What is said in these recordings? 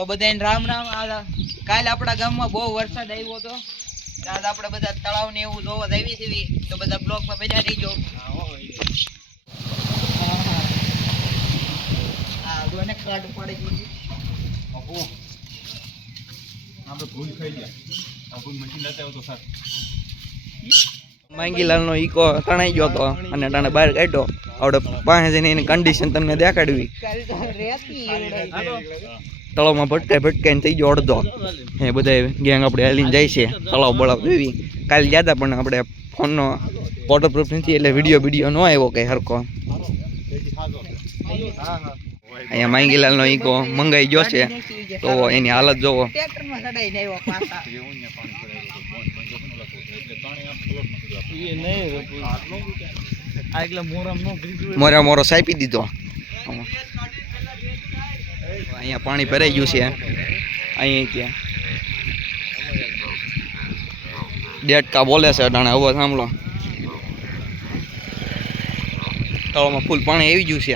તો બધાને રામ રામ. આ કાલે આપણા ગામમાં બહુ વરસાદ આવ્યો હતો. તો આજ આપણે બધા તળાવ ને એવું જોવા આવી છીએ તો બધા બ્લોકમાં બેઠા રહીજો હા કાટ પડે આપણે ભૂલ ખાઈ ગયા. ભૂલ મશીન લેતા આવ્યો તો સર માંગીલાલ નો ઈકો તણાઈ ગયો હતો અને ટાણે બહાર કાઢ્યો. આવડે પાસે જઈને એની કન્ડિશન તમને દેખાડવી. કાલ તો રેતી તળાવમાં ભટકાઈ ભટકાઈને થઈ ગયો અડધો. એ બધા ગેંગ આપણે હાલીને જાય છે, તળાવ બળાવ જોઈ કાલે ગયા પણ આપણે ફોનનો વોટરપ્રૂફ નથી, એટલે વીડિયો વીડિયો ન આવ્યો કંઈ હરકો અહીંયા માંગીલાલનો ઈકો મંગાઈ ગયો છે, તો એની હાલત જોવો. એવું મોરા મોરો સાપી દીધો. અહીંયા પાણી ભરાઈ ગયું છે. અહીંયા ત્યાં. ડેટકા બોલે છે અટાણે અવાજ સાંભળો. તળાવમાં ફૂલ પાણી આવી ગયું છે.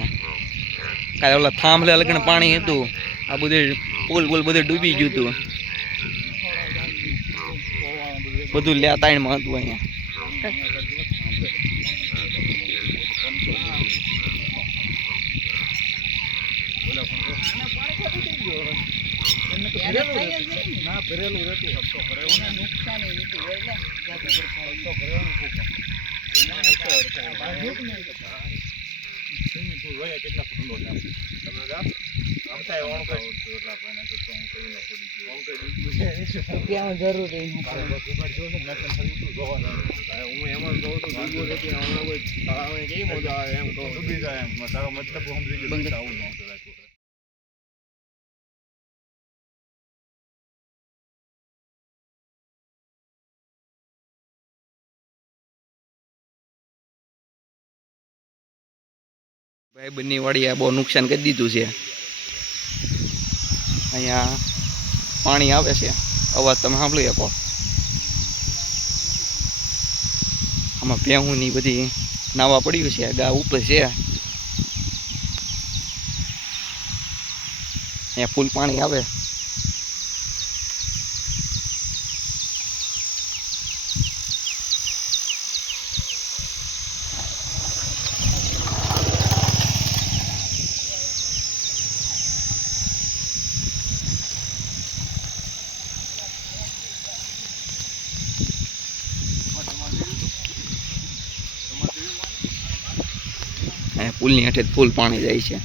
કાલે ઓલા થાંભલે લગન પાણી હતું. આ બધું પુલ પુલ બધું ડૂબી ગયું હતું. બધું લે તાઈણમાં હતું અહીંયા. ને. ના ભરેલું રહેતું હપ્તો ભરેલો ને નુકસાન ય નથી હોય એટલે જાતું ભરપાઈ. હપ્તો ભરેલો ને ફૂંકો. સ્વિમિંગ પુલ હોય કેટલા ફૂટ ઊંડો ભાઈ બંને વાળી આ બહુ નુકસાન કરી દીધું છે. અહીંયા પાણી આવે છે. અવાજ તમે સાંભળી શકો. આમાં ભેહું ની બધી નાવા પડ્યું છે. ગા ઉપર છે. અહીંયા ફૂલ પાણી આવે. પુલની હેઠે ફૂલ પાણી જાય છે.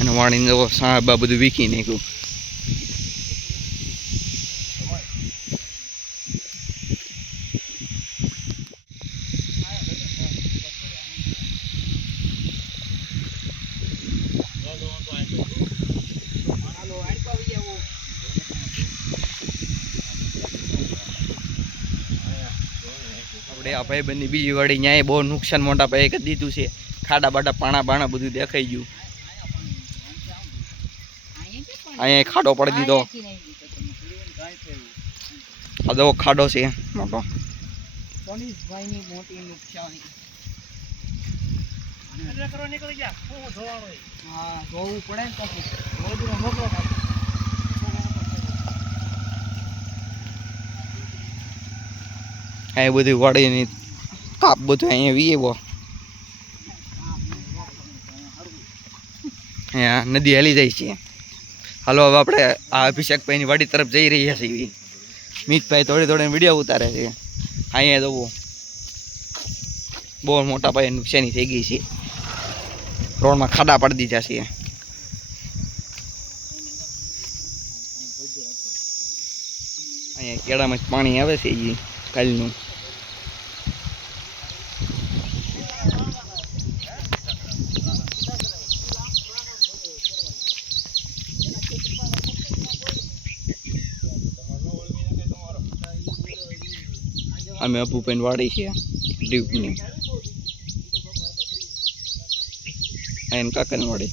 અને વાણીને જવો સાહેબ આ બધું વીખી નાખ્યું. આપણે આ ભાઈ બંને બીજી વાળી ન્યાય બહુ નુકસાન મોટા ભાઈ કરી દીધું છે. ખાડા બાડા, પાણા બાણા બધું દેખાઈ ગયું. અહીંયા ખાડો પડી દીધો. આ દવો ખાડો છે. મોટો એ બધું વાડીની કાપ બધું અહીંયા વીએવો નદી હેલી જાય છે. હાલો, હવે આપણે આ અભિષેકભાઈની વાડી તરફ જઈ રહ્યા છીએ. મિતભાઈ થોડી થોડી વીડિયો ઉતારે છે. અહીંયા જવું બહુ મોટા પાયે નુકસાની થઈ ગઈ છે. રોડમાં ખાડા પાડી દીધા છે. અહીંયા કેળામાં જ પાણી આવે છે એ કાલનું અમે અપુભાઈ વાડી છે ડ્યુકની. એમ કાકાની વાડી